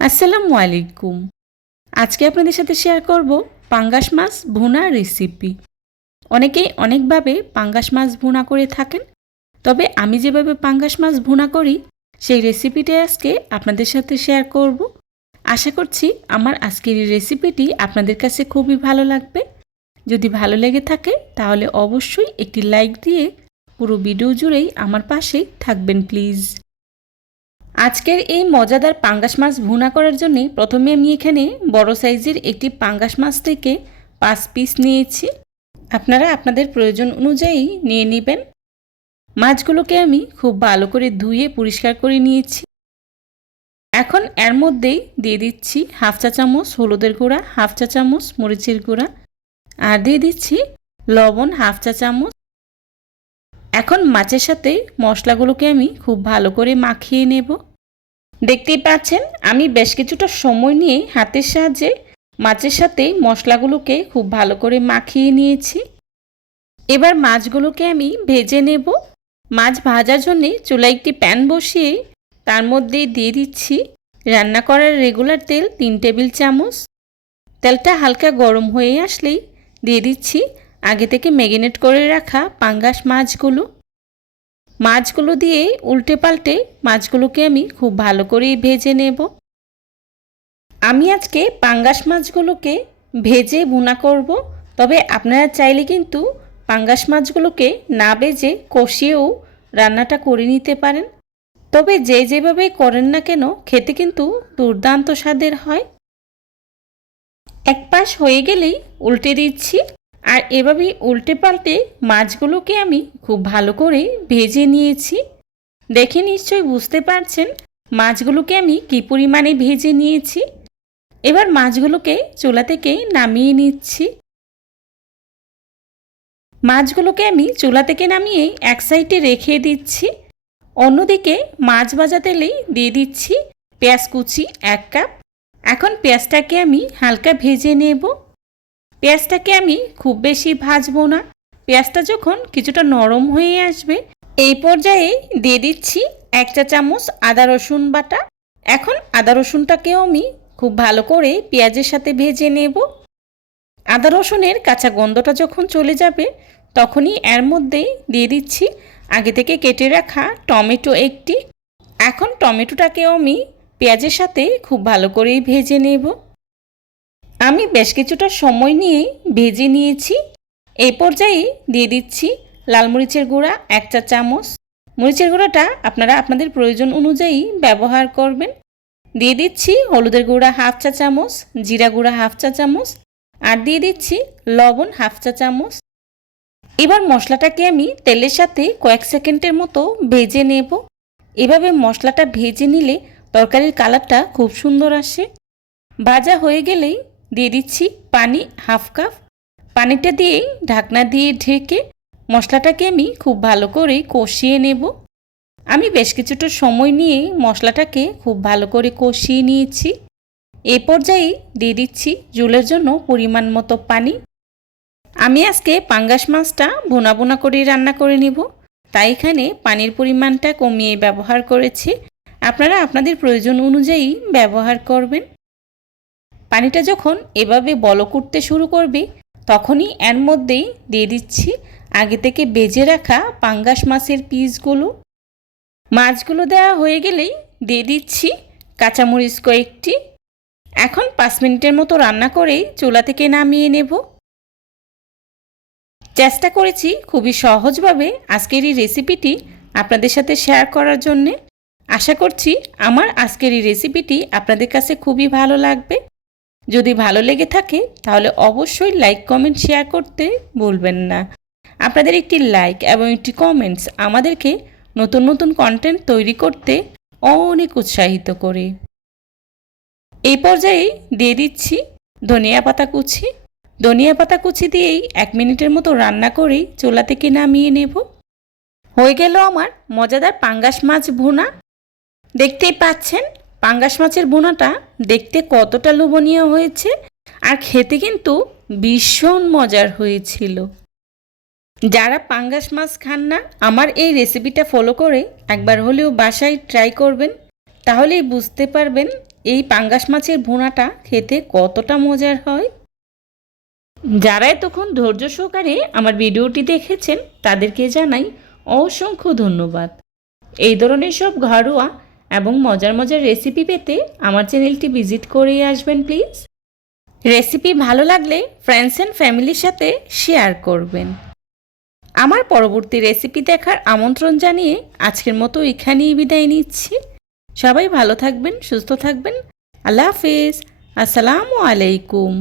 আসসালামু আলাইকুম। আজকে আপনাদের সাথে শেয়ার করব পাঙ্গাস মাছ ভুনা রেসিপি। অনেকেই অনেকভাবে পাঙ্গাস মাছ ভুনা করে থাকেন, তবে আমি যেভাবে পাঙ্গাস মাছ ভুনা করি সেই রেসিপিটাই আজকে আপনাদের সাথে শেয়ার করব। আশা করছি আমার আজকের এই রেসিপিটি আপনাদের কাছে খুবই ভালো লাগবে। যদি ভালো লেগে থাকে তাহলে অবশ্যই একটি লাইক দিয়ে পুরো ভিডিও জুড়েই আমার পাশেই থাকবেন প্লিজ। আজকের এই মজাদার পাঙ্গাস মাছ ভুনা করার জন্য প্রথমে আমি এখানে বড় সাইজের একটি পাঙ্গাস মাছ থেকে 5 পিস নিয়েছি। আপনারা আপনাদের প্রয়োজন অনুযায়ী নিয়ে নেবেন। মাছগুলোকে আমি খুব ভালো করে ধুয়ে পরিষ্কার করে নিয়েছি। এখন এর মধ্যেই দিয়ে দিচ্ছি হাফ চা চামচ হলুদের গুঁড়া, হাফ চা চামচ মরিচের গুঁড়া, আর দিয়ে দিচ্ছি লবণ হাফ চা চামচ। এখন মাছের সাথে মশলাগুলোকে আমি খুব ভালো করে মাখিয়ে নেব। দেখতেই পাচ্ছেন আমি বেশ কিছুটা সময় নিয়ে হাতের সাহায্যে মাছের সাথে মশলাগুলোকে খুব ভালো করে মাখিয়ে নিয়েছি। এবার মাছগুলোকে আমি ভেজে নেব। মাছ ভাজার জন্যে চুলায় একটি প্যান বসিয়ে তার মধ্যে দিয়ে দিচ্ছি রান্না করার রেগুলার তেল 3 টেবিল চামচ। তেলটা হালকা গরম হয়ে আসলেই দিয়ে দিচ্ছি আগে থেকে ম্যারিনেট করে রাখা পাঙ্গাস মাছগুলো দিয়ে উল্টে পাল্টে মাছগুলোকে আমি খুব ভালো করে ভেজে নেব। আমি আজকে পাঙ্গাস মাছগুলোকে ভেজে ভুনা করব, তবে আপনারা চাইলে কিন্তু পাঙ্গাস মাছগুলোকে না ভেজে কষিয়েও রান্নাটা করে নিতে পারেন। তবে যেভাবে করেন না কেন খেতে কিন্তু দুর্দান্ত স্বাদের হয়। এক পাশ হয়ে গেলেই উল্টে দিচ্ছি, আর এভাবেই উল্টে পাল্টে মাছগুলোকে আমি খুব ভালো করে ভেজে নিয়েছি। দেখে নিশ্চয়ই বুঝতে পারছেন মাছগুলোকে আমি কী পরিমাণে ভেজে নিয়েছি। এবার মাছগুলোকে চুলা থেকে নামিয়ে নিচ্ছি। মাছগুলোকে আমি চুলা থেকে নামিয়ে এক সাইডে রেখে দিচ্ছি। অন্যদিকে মাছ ভাজা তেলেই দিয়ে দিচ্ছি পেঁয়াজ কুচি 1 কাপ। এখন পেঁয়াজটাকে আমি হালকা ভেজে নেব। পেঁয়াজটাকে আমি খুব বেশি ভাজবো না। পেঁয়াজটা যখন কিছুটা নরম হয়ে আসবে এই পর্যায়ে দিয়ে দিচ্ছি 1 চা চামচ আদা রসুন বাটা। এখন আদা রসুনটাকেও আমি খুব ভালো করে পেঁয়াজের সাথে ভেজে নেব। আদা রসুনের কাঁচা গন্ধটা যখন চলে যাবে তখনই এর মধ্যেই দিয়ে দিচ্ছি আগে থেকে কেটে রাখা টমেটো একটি। এখন টমেটোটাকেও আমি পেঁয়াজের সাথে খুব ভালো করেই ভেজে নেব। আমি বেশ কিছুটা সময় নিয়ে ভেজে নিয়েছি। এই পর্যায়ে দিয়ে দিচ্ছি লাল মরিচের গুঁড়া 1 চা চামচ। মরিচের গুঁড়াটা আপনারা আপনাদের প্রয়োজন অনুযায়ী ব্যবহার করবেন। দিয়ে দিচ্ছি হলুদের গুঁড়া হাফ চা চামচ, জিরা গুঁড়া হাফ চা চামচ, আর দিয়ে দিচ্ছি লবণ হাফ চা চামচ। এবার মশলাটাকে আমি তেলের সাথে কয়েক সেকেন্ডের মতো ভেজে নেব। এভাবে মশলাটা ভেজে নিলে তরকারির কালারটা খুব সুন্দর আসে। ভাজা হয়ে গেলেই দিয়ে দিচ্ছি পানি হাফ কাপ। পানিটা দিয়ে ঢাকনা দিয়ে ঢেকে মশলাটাকে আমি খুব ভালো করে কষিয়ে নেব। আমি বেশ কিছুটা সময় নিয়ে মশলাটাকে খুব ভালো করে কষিয়ে নিয়েছি। এই পর্যায়ে দিয়ে দিচ্ছি ঝোলের জন্য পরিমাণ মতো পানি। আমি আজকে পাঙ্গাস মাছটা ভুনা ভুনা করে রান্না করে নেব, তাই এখানে পানির পরিমাণটা কমিয়ে ব্যবহার করেছি। আপনারা আপনাদের প্রয়োজন অনুযায়ী ব্যবহার করবেন। পানিটা যখন এভাবে বলক উঠতে শুরু করবে তখনই এর মধ্যেই দিয়ে দিচ্ছি আগে থেকে ভেজে রাখা পাঙ্গাস মাছের পিসগুলো। মাছগুলো দেওয়া হয়ে গেলেই দিয়ে দিচ্ছি কাঁচামরিচ কয়েকটি। এখন 5 মিনিটের মতো রান্না করে চুলা থেকে নামিয়ে নেব। চেষ্টা করেছি খুবই সহজভাবে আজকের এই রেসিপিটি আপনাদের সাথে শেয়ার করার জন্যে। আশা করছি আমার আজকের এই রেসিপিটি আপনাদের কাছে খুবই ভালো লাগবে। যদি ভালো লেগে থাকে তাহলে অবশ্যই লাইক কমেন্ট শেয়ার করতে ভুলবেন না। আপনাদের একটি লাইক এবং একটি কমেন্টস আমাদেরকে নতুন নতুন কন্টেন্ট তৈরি করতে অনেক উৎসাহিত করে। এই পর্যায়ে দিয়ে দিচ্ছি ধনিয়া পাতা কুচি দিয়েই 1 মিনিটের মতো রান্না করেই চুলা থেকে নামিয়ে নেব। হয়ে গেল আমার মজাদার পাঙ্গাস মাছ ভুনা। দেখতেই পাচ্ছেন পাঙ্গাস মাছের ভুনাটা দেখতে কতটা লোভনীয় হয়েছে, আর খেতে কিন্তু ভীষণ মজার হয়েছিল। যারা পাঙ্গাস মাছ খান না আমার এই রেসিপিটা ফলো করে একবার হলেও বাসায় ট্রাই করবেন, তাহলেই বুঝতে পারবেন এই পাঙ্গাস মাছের ভুনাটা খেতে কতটা মজার হয়। যারা এতক্ষণ ধৈর্য সহকারে আমার ভিডিওটি দেখেছেন তাদেরকে জানাই অসংখ্য ধন্যবাদ। এই ধরনের সব ঘরোয়া এবং মজার মজার রেসিপি পেতে আমার চ্যানেলটি ভিজিট করেই আসবেন প্লিজ। রেসিপি ভালো লাগলে ফ্রেন্ডস অ্যান্ড ফ্যামিলির সাথে শেয়ার করবেন। আমার পরবর্তী রেসিপি দেখার আমন্ত্রণ জানিয়ে আজকের মতো এখানেই বিদায় নিচ্ছি। সবাই ভালো থাকবেন, সুস্থ থাকবেন। আল্লাহ হাফেজ। আসসালামু আলাইকুম।